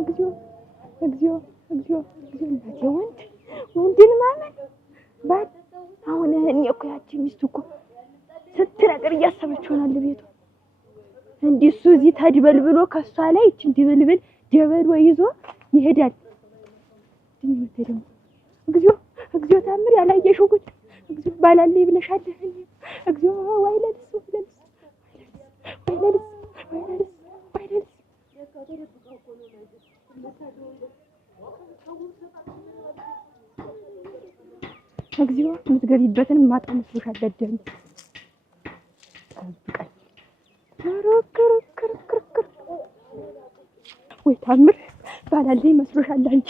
እግዚኦ እግዚኦ እግዚኦ እግዚኦ ወንድን ማመን ባል አሁን እኔ እኮ ያቺ ሚስቱ እኮ ስንት ነገር እያሰበች ሆናል ቤቱ እንዲህ እሱ እዚህ ተድበልብሎ ከሷ ላይ እቺን ድብልብል ደበሎ ይዞ ይሄዳል። ደግሞ እግዚኦ እግዚኦ ታምር ያላየሽው ጉድ እግዚኦ ባላለኝ ብለሻል። እግዚኦ ወይለልስ እግዚኦ የምትገቢበትን ማጣ መስሎሻል። ደደም ጠብቀኝ ወይ ታምር ባላለኝ መስሎሻል አንቺ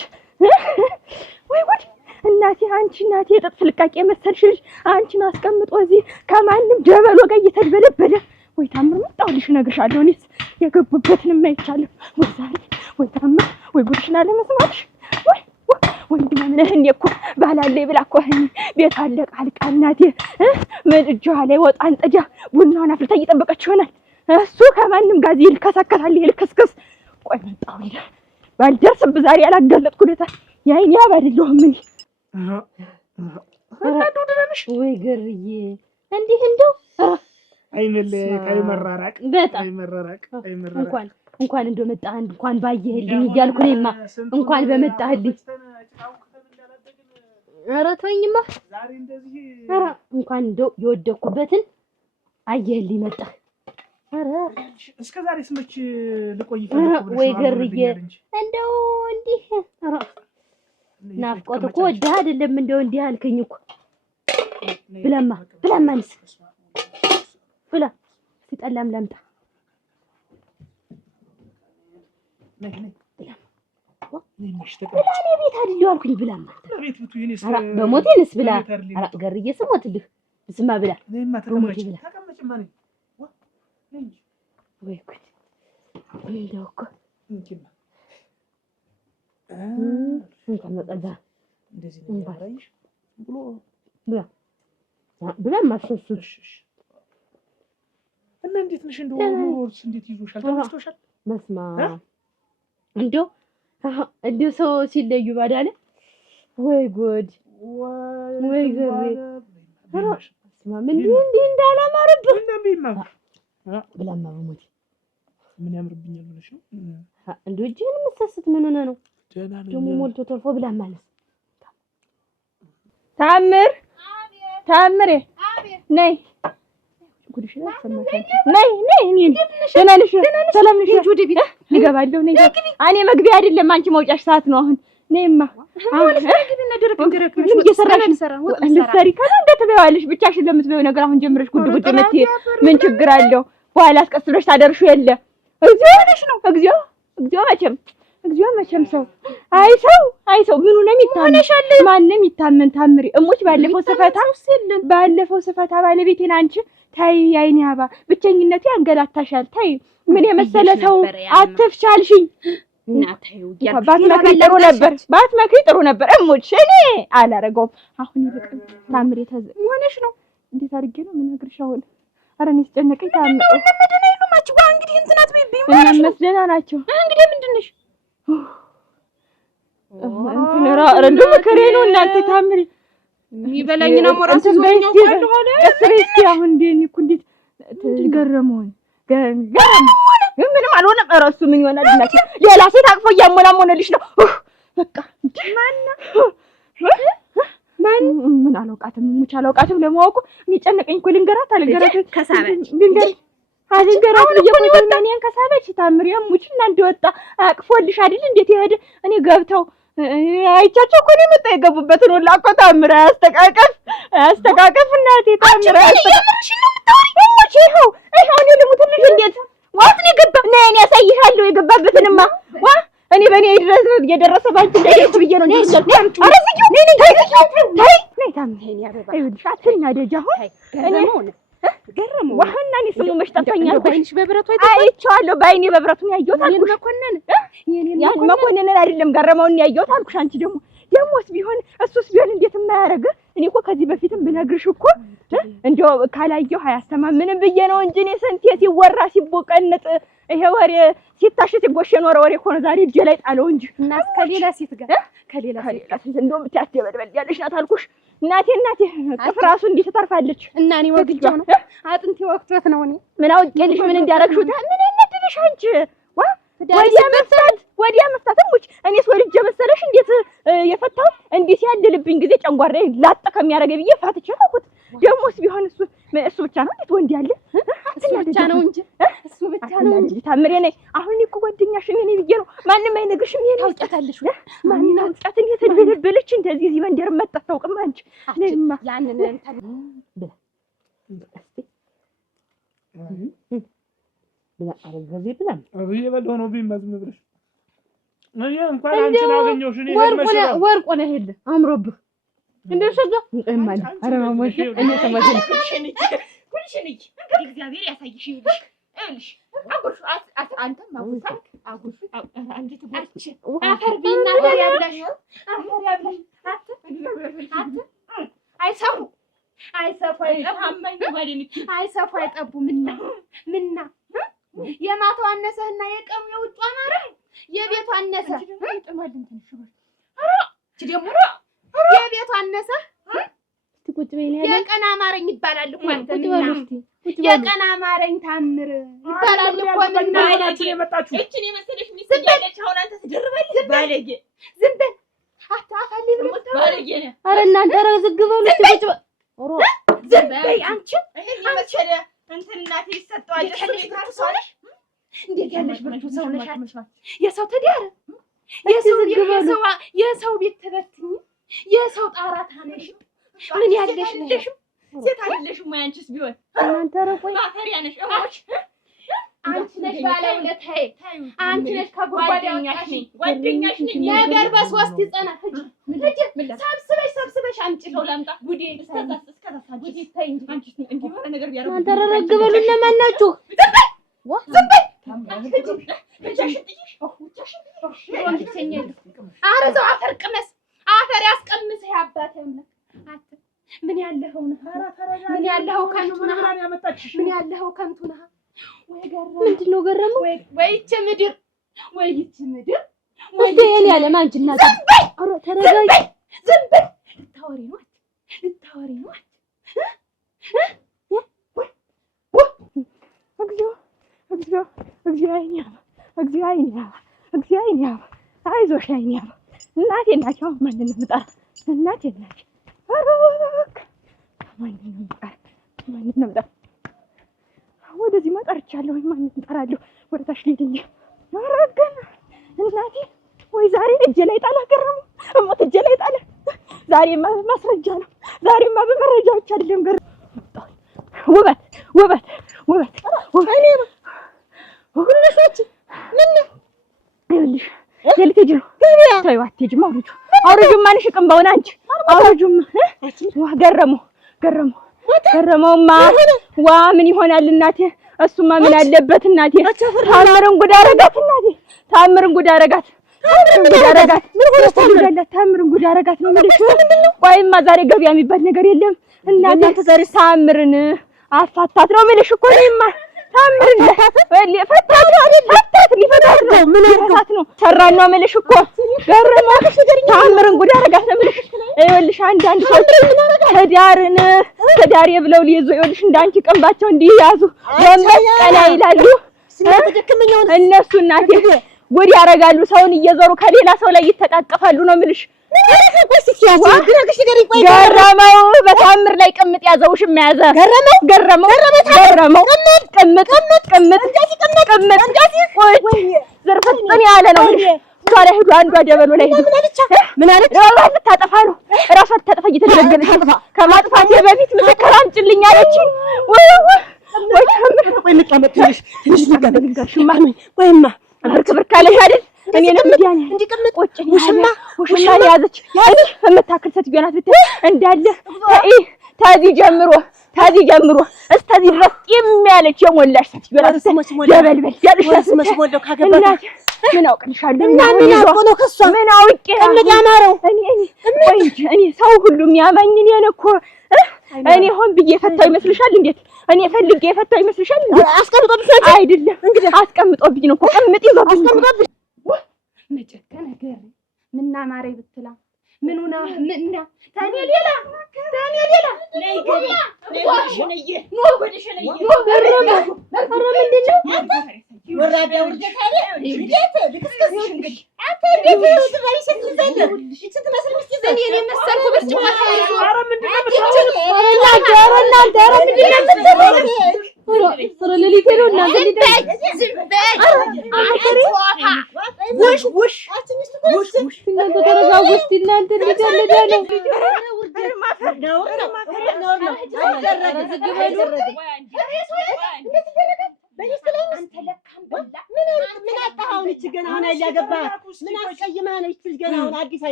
ወይ ጉድ እናቴ አንቺ እናቴ የጥጥ ፍልቃቄ መሰልሽ ልጅ አንቺን አስቀምጦ እዚህ ከማንም ደበሎ ጋር እየተድበለበለ ወይ ታምር መጣሁልሽ እነግርሻለሁ። እኔስ የገቡበትን የማይቻለሁ ወይ ዛሬ ወይ ታምር ወይ ጉድሽን አለመስማትሽ ወይ እንደምን እኔ እኮ ባላለኝ ብላ እኮ ቤት አለቃ አልቃ እናቴ ምድጃዋ ላይ ወጣን ጥጃ ቡናውን አፍልታ እየጠበቀች ይሆናል። እሱ ከማንም ጋር ይልከሰከሳል ይልከስከስ ቆይ መጣሁኝ ባልደርስብ ዛሬ ያላጋለጥኩ ደታ ያይኔ አባድልሁም ምን አዱደነሽ ወይ ገርዬ እንዲህ እንደው አይመለክ አይመራራቅ አይመራራቅ እንኳን እንደው መጣህ እንኳን ባየህልኝ እያልኩ ነኝማ እንኳን በመጣህልኝ። ኧረ ተወኝማ ዛሬ እንደዚህ ኧረ እንኳን እንደው የወደኩበትን አየህልኝ መጣህ። ኧረ እስከ ዛሬ ስመች ልቆይ ፈለኩ ወይ ገርዬ እንደው እንዲህ ኧረ ናፍቆት እኮ ወደህ አይደለም እንደው እንዲህ አልከኝ እኮ ብላማንስ ብላ ሲጠላም ለምጣ ብላ ቤት አይደል አልኩኝ ብላማ በሞቴንስ ብላ ኧረ ገርዬ ስሞትልህ ስማ ብላ ወይ ጉድ እንደው እኮ እንኳን መጣዳ እንደዚህ ነው ያራይሽ ብሎ ብላ ማሰስሽ እና እንዴት ነሽ? እንደው ኑሮስ እንዴት ይዞሻል? ተመችቶሻል? መስማ እንደው ሰው ሲለዩ ባዳለ ወይ ጉድ ወይ ገሬ መስማ ምን እንዲህ እንዳላማረብህ ብላማ በሞት ምን ያምርብኛል ብለሽ ነው? እንደው እጅህን የምትሰስት ምን ሆነ ነው? ደህና ነኝ ደግሞ ሞልቶ ተርፎ ብላ ማለት ታምር ታምሬ ነይ ጉድሽ አሰማሽ ነይ ደህና ነሽ ሰላም ነሽ ወደ ቤት ልገባለሁ ነይ እኔ መግቢያ አይደለም አንቺ መውጫሽ ሰዓት ነው አሁን ነይማ አሁን ግቢና ደረክ ነሽ እየሰራሽ ልትሰሪ ካለ እንደተበያለሽ ብቻሽን ለምትበይው ነገር አሁን ጀምረሽ ጉድ መትይ ምን ችግር አለው በኋላ አስቀስለሽ ታደርሹ የለ እግዚኦ ነሽ ነው እግዚኦ መቼም ሰው አይ ሰው ምኑ ነው የሚታመን ማንም ይታመን ታምሪ እሞች ባለፈው ስፈታ ባለቤቴን አንቺ ታይ አይኔ አባ ብቸኝነቱ ያንገላታሻል ታይ ምን የመሰለ ሰው አትፍቻልሽኝ እናታዩ ባትመክሪ ጥሩ ነበር እሞች እኔ አላረገውም አሁን ይልቅ ታምሪ ሆነሽ ነው እንዴት አድርጌ ነው ምን ነግርሽ አሁን ኧረ እኔ ስጨነቀኝ ታምሪ ምንድነው ይሉማች ዋ እንግዲህ እንትናት ቢቢ ማለት ነው ደህና ናቸው እንግዲህ ምንድነሽ እንትን ረንዱ መከሬ ነው እናንተ ታምሪ የሚበላኝና ሞራስ ይዞኛው ካልሆነ እስኪ አሁን እንዴት ገረመውን ምንም አልሆነም። ኧረ እሱ ምን ይሆናል እናቴ ሌላ ሴት አቅፎ እያሞናሞነልሽ ነው በቃ ማን ምን አላውቃትም ለማወቁ የሚጨነቀኝ እኮ ልንገራት ከሳበች አልንገራት እየቆየኛን ከሳበች ታምሪ ሙችና እንደወጣ አቅፎልሽ አይደል እንዴት ይሄድ እኔ ገብተው አይቻቸው እኮ ነው የመጣ የገቡበትን ሁላ እኮ ታምር አስተቃቀፍ እናቴ ታምር ይኸው እኔ ልሙትልሽ እንዴት ዋት ነው የገባ እኔ ያሳይሻለሁ የገባበትንማ እኔ በእኔ ድረስ የደረሰ ባንቺ እንዳይደርስ ብዬ ነው እንዴ ነይ ታምሪ ያበባ ይኸውልሽ አትናደጂ አሁን እኔ ገረመው ዋህና እኔ ስሙ መሽጠፋኛል ባይንሽ በብረቱ አይቼዋለሁ ባይኔ በብረቱን ያየሁት አልኩሽ መኮንን አይደለም ገረመውን ያየሁት አልኩሽ አንቺ ደሞስ ቢሆን እሱስ ቢሆን እንዴት የማያረግ እኔ እኮ ከዚህ በፊትም ብነግርሽ እኮ እንደው ካላየሁ አያስተማምንም ብዬ ነው እንጂ እኔ ስንቴ ሲወራ ሲቦቀነጥ ይሄ ወሬ ሲታሽ ሲጎሽ የኖረ ወሬ እኮ ነው ዛሬ እጄ ላይ ጣለው እንጂ እና ከሌላ ሴት ጋር ከሌላ ሴት እንደውም ብታስደበድበል ያለሽ ናት አልኩሽ። እናቴ ቅፍራሱ እንዲህ ትተርፋለች። እና እኔ ወግጃው ነው አጥንቴ ወቅቶት ነው። እኔ ምን አውቄልሽ ምን እንዲያረግሽው ምን እንደደሽ አንቺ ወዲያ መፍታት ሙች እኔስ ወልጄ መሰለሽ እንዴት የፈታው እንዴት ያደልብኝ ጊዜ ጨንጓራዬ ላጥ ከሚያረገ ብዬ ፈትቼ ተውኩት። ደሞስ ቢሆን እሱ ብቻ ነው እንዴት ወንድ ያለ እሱ ብቻ ነው እንጂ እሱ ብቻ ነው እንጂ ታምሬ ነኝ። አሁን እኮ ጓደኛሽ ነኝ ብዬ ነው ማንንም አይነግርሽም። ይሄን ታውቂያታለሽ ወይ ማንንም ታውቂያት እንዴት እንደበለች እንደዚህ እዚህ መንደር መጣ ታውቅም አንቺ ነይማ ያንን እንትን ብላ አረጋዜ ብላ እየበላሁ ነው ቢመዝም ብለሽ እኔ እንኳን አንቺን አገኘሁሽ እኔ ወርቁ ነው ሄደ አምሮብህ እንደሸጋ እማን አረማሞሽ እኔ ተመዘለ ኩልሽንይ እንግዲህ እግዚአብሔር ያሳይሽ ይልሽ አጉሽ አንተም አጉሽ አንቺ ትባርች አፈር ቢና ያብላሽ አይሰፉ አይጠቡ ምና የማታው አነሰህና የቀሙ የውጭ አማረ የቤቱ አነሰ ጥማልን ትንሽ ደግሞ የቤቱ አነሰ ቁጭ በይ ነው የቀና አማረኝ ይባላል እኮ አንተ የቀና አማረኝ ታምር ይባላል እኮ ምን ማለት ነው? እቺን የመሰለሽ ሚስት ያለች አሁን አንተ ትደርበልኝ ባለጌ ዝም በል አታፋሊ ብለህ ባለጌ ነህ። ኧረ እናንተ ረዝግበው ልትቁጭ ኦሮ ዝም በይ አንቺ ይሄን የመሰለ እንትን እናቴ ይሰጣዋል ስለታርሷለሽ እንዴት ያለሽ ብርቱ ሰው ነሽ የሰው ተዲያረ የሰው ቤት ተበትኝ የሰው ጣራት አነሽ ምን ያለሽ ነሽ ሴት አይደለሽም ወይ አንቺስ ቢሆን እናንተ ረቆይ ማፈሪያ ነሽ እሞች አንቺ ነሽ ባለው ለታይ አንቺ ነሽ ከጓደኛሽ ነኝ ነገር በሶስት ይጸና ሰብስበሽ አምጪ ነው ላምጣ ጉዴ እስከዛስ ጉዴ ታይ እንጂ አንቺስ እንዲህ ወረ ነገር ቢያረጉ እናንተ ረግበሉ እነማን ናችሁ? ዝም በይ አረዛው አፈር ቅመስ አፈር ያስቀምስ ያባቴ አምላክ ምን ያለኸው ነው? ምን ያለኸው ከንቱ ነህ? ምን ያለኸው ከንቱ ነህ? ወይ ገረመው ምንድነው ገረመው? ወይ ይቺ ምድር ወይ ወዴን ያለ ማንችና አረ ተረጋጊ ዝም በይ ልታወሪ ነው እግዚአብሔር አይዞሽ አይኛ እናቴ ናቸው ማንንም ምጣ እናቴ ናቸው አረክ ማንንም ምጣ ወደዚህ መጣርቻለሁ ማንንም እጠራለሁ ወደ ታች ልሂድኝ አረገና እናቴ ወይ ዛሬ እጄ ላይ ጣላ ገረሙ እሞት እጄ ላይ ጣላ ዛሬማ ማስረጃ ነው ዛሬማ በመረጃዎች አይደለም ገረሙ ውበት እኔ ሁሉሽ ምን ይልሽ የልትጅ ነው ታዩ አትጅማ አውርጁ ማንሽ ቀምባውን አንቺ አውርጁማ ገረመውማ ዋ ምን ይሆናል እናቴ እሱማ ምን አለበት እናቴ ታምርን ጉድ አረጋት እናቴ ታምርን ጉድ አረጋት ታምርን ጉድ አረጋት ነው የምልሽ ቆይማ ዛሬ ገበያ የሚባል ነገር የለም እናቴ ዛሬ ታምርን አፋታት ነው የምልሽ እኮ እኔማ ታምርን ፈታት ሊፈታት ነው ምን አረጋት ነው ሰራን ነው የምልሽ እኮ ገረመው ታምርን ጉድ አረጋት ነው የምልሽ ይኸውልሽ አንዳንድ ሰው ተዳር ብለው ሊይዙ ይኸውልሽ እንዳንቺ ቀንባቸው እንዲያዙ ወንበስ ቀና ይላሉ እነሱ እናቴ ጉድ ያረጋሉ ሰውን እየዞሩ ከሌላ ሰው ላይ ይተቃቀፋሉ ነው የምልሽ ገረመው በታምር ላይ ቅምጥ ያዘውሽ የሚያዘ ገረመው ዝርፍጥን ያለ ነው ዛሬ ሄዱ አንዷ ደበሎ ላይ ሄዱ ምን አለች ልታጠፋ ነው እራሷ ልታጠፋ እየተደረገለች ከማጥፋቴ በፊት ምስክር አምጪልኝ አለች ወይ ታምር ወይ ልቀመጥ ትንሽ ልቀመጥሽማ ወይማ ብርክ ካለሽ አይደል እኔንም እንዲቀመጥ ውሽማ ያዘች የምታክል ሴትዮ ናት ብታይ እንዳለ ታዚህ ጀምሮ እስከዚህ ድረስ የሚያለች የሞላሽ ሴትዮ ናት ደበልበል ያልሽ መስሞልደው ካገባታ ምን አውቅልሻለሁ ምን አውቆ ነው ከሷ ምን አውቄ እንደማረው እኔ ሰው ሁሉ የሚያማኝ እኔን እኮ እኔ ሆን ብዬ ፈታው ይመስልሻል? እንዴት እኔ ፈልጌ ፈታው ይመስልሻል? አስቀምጦብኝ አይደለም አስቀምጦብኝ ነው እኮ ቅምጥ ይዞብኝ አስቀምጦብኝ መጨከነ ገር ምና ማሬ ብትላ ምኑና ምና ታኔ ሌላ ነይ ገቢ ወሽነየ ኖ ወድሽነየ ኖ ገረማ ኧረ ምንድነው ወራዳ ወርደታ እንዴት ልክስከስ እንግዲህ አንተ እንዴት ነው ትባይሽ ትዘለ እቺ ትመስል ምስቲ ዘኔ እኔ መሰልኩ ብርጭቆ ኧረ ምንድነው እናንተ ኧረ ምንድነው ኧረ ለሊቴ ነው እናንተ ውሽ እናንተ ተረጋጉ እስቲ እናንተ እንደገለዳለ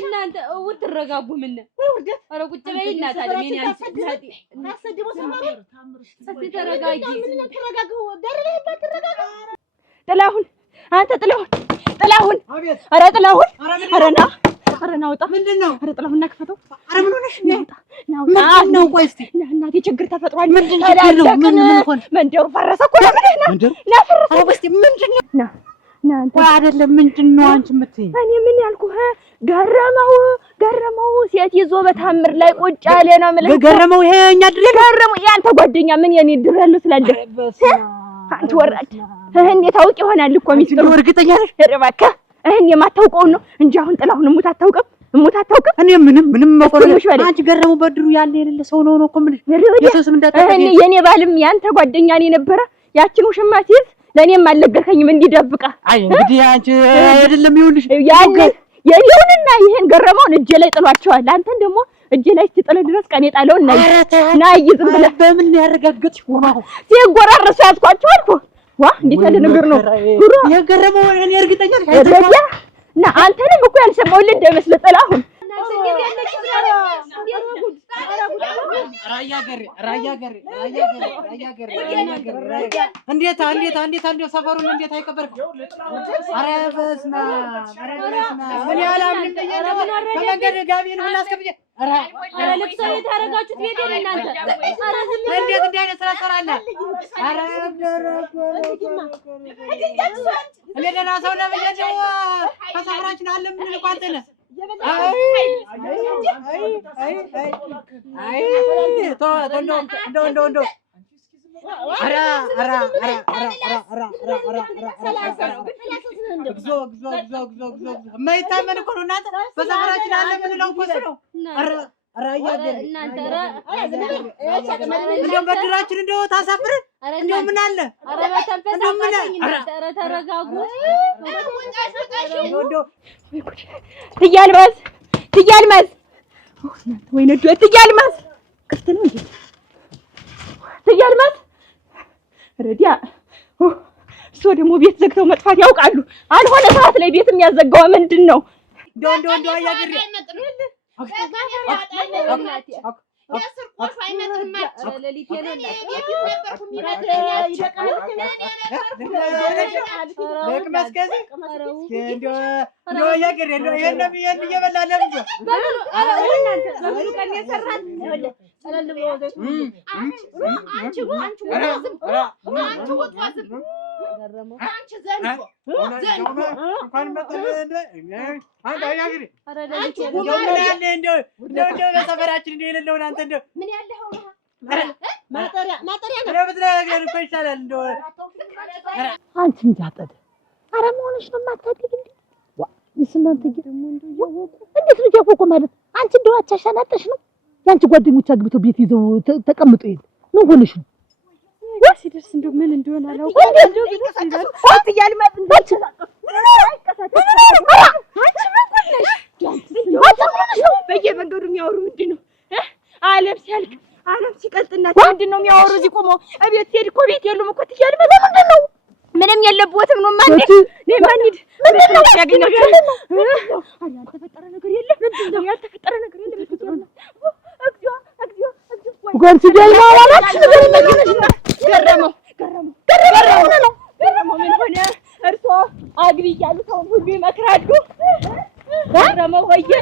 እናንተ ወትረጋቡ ምን ኧረ ቁጭ በይ እናት አለ ምን ያንቺ ታሰድቦ ሰማሩ ተረጋጊ ምን ተረጋጉ ደረለህባት ተረጋጋ ጥላሁን አንተ ጥላሁን ኧረ ጥላሁን ኧረ ና ወጣ ምንድነው ኧረ ጥላሁን ናክፈተው ኧረ ምን ሆነሽ ናውጣ ነው ቆይ እስቲ እናቴ ችግር ተፈጥሯል ምንድነው ምን ሆነ መንደሩ ፈረሰ እኮ ለምን ና ፈረሰ ኧረ እስቲ ምንድነው ና አንተ አይደለም ምንድነው አንቺ የምትይኝ እኔ ምን ያልኩህ ገረመው ሴት ይዞ በታምር ላይ ቁጭ አለ ነው ማለት ገረመው ይሄኛ ድሬ ገረመው ያንተ ጓደኛ ምን የኔ ድሬ ያለው ስላለ አንተ ወራድ እህን የታውቅ ይሆናል እኮ ሚስጥሩ እርግጠኛ ነሽ ረባካ እህን የማታውቀው ነው እንጂ አሁን ጥላሁን ሙት አታውቅም እኔ ምንም መቆረጥ አንቺ ገረመው በድሩ ያለ የሌለ ሰው ነው እኮ ምን የሰውስ እንዳታውቂ የኔ ባልም ያንተ ጓደኛ ነው የነበረ ያችን ውሽማ ሲል ለኔም አልነገርከኝም እንዲደብቃ አይ እንግዲህ አንቺ አይደለም ይሁንሽ የኔውንና ይሄን ገረመውን እጄ ላይ ጥሏቸዋል አንተን ደግሞ እጄ ላይ ሲጥል ድረስ ቀን የጣለውን ናይ ዝም ብለህ በምን ያረጋግጥሽ ነው ሲጎራረሱ ያስኳቸው አልኩ ዋ እንዴት ያለ ነገር ነው የገረመው እኔ እርግጠኛ ነኝ እና አንተንም እኮ ያልሰማውልህ እንደመስለ ጥላሁን ራያ ገሬ እንዴት ሰፈሩን እንዴት አይቀበርክ ኧረ በስመ አብ ምን ያላም ከመንገድ ጋቢን እናስከብዬ ኧረ ልብስ የታረጋችሁት ቤት እናንተ ኧረ እንዴት እንዲህ አይነት ስራ ሰራለህ ኧረ እኔ ደህና ሰው ነኝ ብዬሽ ከሰፈራችን አለ ምን ልኳ አንተ ነህ እንደው የማይታመን እኮ ነው እናንተ በሰፈራችን አለ የምንለው እኮ እሱ ነው እንደው በድራችን እንደው ታሳፍረን እንደው ምን አለ እንደው ምን ኧረ ተረጋጉ ትያልማዝ ወይ ነዶ ትያልማዝ ክፍት ነው እንዴ ትያልማዝ ረዲያ እሱ ደግሞ ቤት ዘግተው መጥፋት ያውቃሉ አልሆነ ሰዓት ላይ ቤት የሚያዘጋው ምንድነው እንደው አያገሬ የስርቆሽ አይመትም ለሊት የለለ ቤት ነበርኩ የሚረዳኝ ለቅመስከዚ እንደው ያገሬ እንደው ይሄን እየበላለ ነው በሉ ቀን የሰራን ሰለል ብሎ አንቺ ወጥዋዝም አንቺ ዘንዶ እንኳን መጥተን አንተ ያገሬ እንደው በሰፈራችን እንደው የሌለውን አንተ እንደው ምን ያለኸው ነው ማጠሪያ ነው ለብትነግረን እኮ ይሻላል እንደው አንቺ እንዳጠደ ኧረ መሆንሽ ነው የማታውቂው እንዴ ዋ ይስናንተ ደግሞ እንደው ያወቁ እንዴት ነው ያወቁ ማለት አንቺ እንደው አቻሻናጠሽ ነው ያንቺ ጓደኞች አግብተው ቤት ይዘው ተቀምጡ ይል ምን ሆነሽ ነው ሲደርስ እንደው ምን እንደሆነ አላውቅም እንደው ቢደርስ ያልማት እንዴት በየመንገዱ የሚያወሩ ምንድን ነው ዓለም ሲያልቅ ዓለም ሲቀጥልና ምንድን ነው የሚያወሩ እዚህ ቆመው እቤት ሄድ እኮ ቤት የሉም እኮ ትያልማት ምንም የለብዎትም ነው ማን ማን ሂድ ያገኛችሁ ያልተፈጠረ ነገር የለም ያልተፈጠረ ነገር የለም ጎንስ ጀይ ማዋላት ገረመው ምን ሆነ እርሶ አግቢ እያሉ ሰውን ሁሉ ይመክራሉ ገረመው ወየ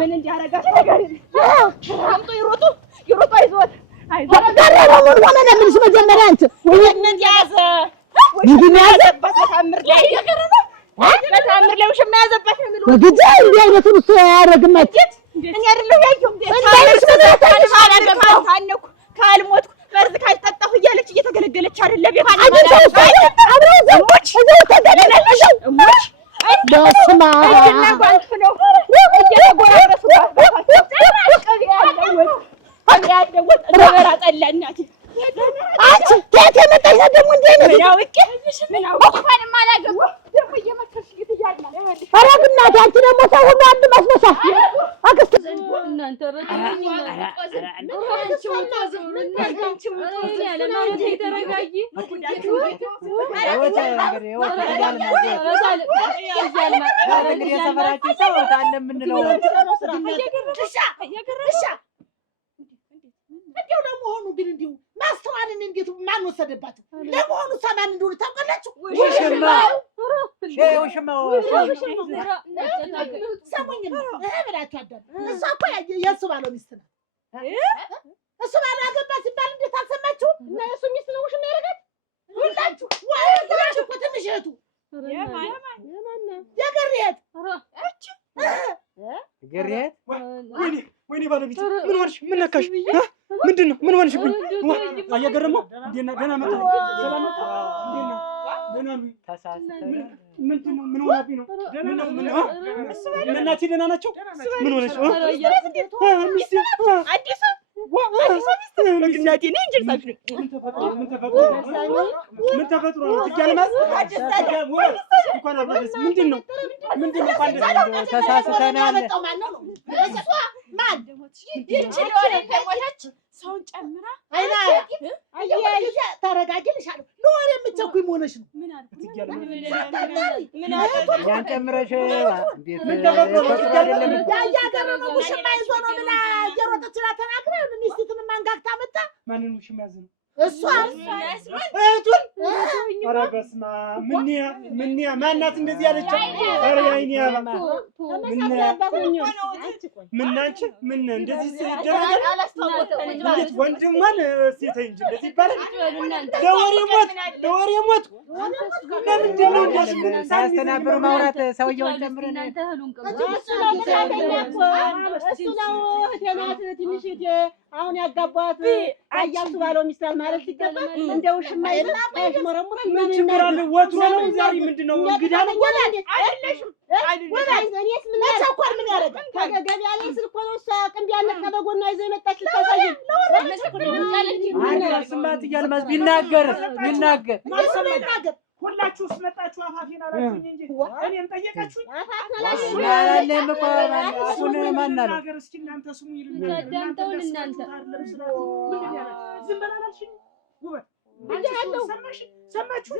ምን እንዲያረጋት ነገር አምጡ ይሮጡ አይዞት ገረመው ምን ሆነ ለምንስ መጀመሪያ አንተ ወይ ምን ያዘ ምን ያዘ በተአምር ላይ በተአምር ላይ ውሽማ ያዘበት ነው የሚሉ ወግጄ እንዲህ አይነቱን እሱ አያረግም ማለት እኔ አይደለሁ ያየው ካልሞትኩ መርዝ ካልጠጣሁ እያለች እየተገለገለች አይደለ ቤቷን አብረው ዘሞች ተገለለሽ እሞች በስማ ጓንት ነው እየተጎራረሱ ያደወጥ ዘበራ ጠላ እናቴ አንቺ ከየት የመጣሽ ነው ደግሞ እንዴ ነው ምን አውቄ እንኳንም አላገባሁ ደግሞ እየመከርሽ ይትያላ ኧረ እናቴ አንቺ ደግሞ ሰው ሁሉ አንድ መስመሻ አክስት እናንተ ረጅም እንደው ለመሆኑ ግን እንደው ማስተዋልን እንዴት ማን ወሰደባት? ለመሆኑ ሰማን እንደሆነ ታውቃላችሁ? ውሽማው ሰሙኝማ ብላችሁ አዳም እሷ እኮ የእሱ ባለው ሚስት ናት። እሱ ባለው አገባ ሲባል እንዴት አልሰማችሁም? እና የእሱ ሚስት ነው ውሽማ ያደረጋት ሁላችሁ ወይ እኮ ትንሽ እህቱ የገርየት ገርየት ወይኔ ባለቤት ምን ሆንሽ? ምን ነካሽ? ምንድን ነው? ምን ሆንሽብኝ? አያገረመው እንዴና ደህና መጣ ሰላም መጣ እንዴና ደህና ነው ተሳስተህ ምንድን ነው? ምን ሆናብኝ ነው? ደህና ነው ምን ነው? እናቴ ደህና ናቸው? ምን ሆነሽ? ሚስቴ አዲስ እናቴ ነኝ እንጂ ምን ተፈጥሮ ነው? ትያለማስ እንኳን አብረስ ምንድን ነው? ተሳስተናል። ማን ይችላል እንደሞተች ሰውን ጨምራ አይና አየህ ተረጋግልሻለሁ። ለወሬ የምትቸኩኝ መሆነሽ ነው። ምን ያን ጨምረሽ እንዴት ምን ተፈጥሮ አይደለም ያያገረው ውሽማ ይዞ ነው ብላ እየሮጠች ተናግራ ሚስቱን ማንጋግታ መጣ። ማንን ውሽማ ያዘ ነው? እሷ እህቱን ኧረ በስመ አብ ምንያ ማናት እንደዚህ ያለችው? ኧረ አይኔ ያባ ምናንቺ ምን እንደዚህ ይደረጋል? እንዴት ወንድሟን ሴት እንጂ እንደዚህ ይባላል? ለወሬ ሞት ለምንድን ነው እንደዚህ ሳያስተናብሩ ማውራት? ሰውየውን ጨምረን እናንተ ህሉን ትንሽ አሁን ያጋባት አያሱ ባለው ሚስት ማለት ሲገባ እንደው ሽማይ ታሽመረሙረ ምን ችግር አለ? ወትሮ ነው ዛሬ ምንድነው? እንግዳ ነው አይደለሽም እኔስ ምን ያቻኳል? ምን ያደርጋል? ከገበያ ላይ ስልኮ ነው እሷ ቅንቢያነት ከበጎና ይዘው የመጣች ልታሳይ ስማት እያልማዝ ቢናገር ሁላችሁስ መጣችሁ አፋፊን አላችሁኝ እንጂ እኔን ጠየቃችሁኝ? አላለም እኮ እሱን ማን አለ? ነገር እስኪ እናንተ ስሙ ይሉኝ እናንተ ዝም በላላችሁ ውበት ሰማችሁ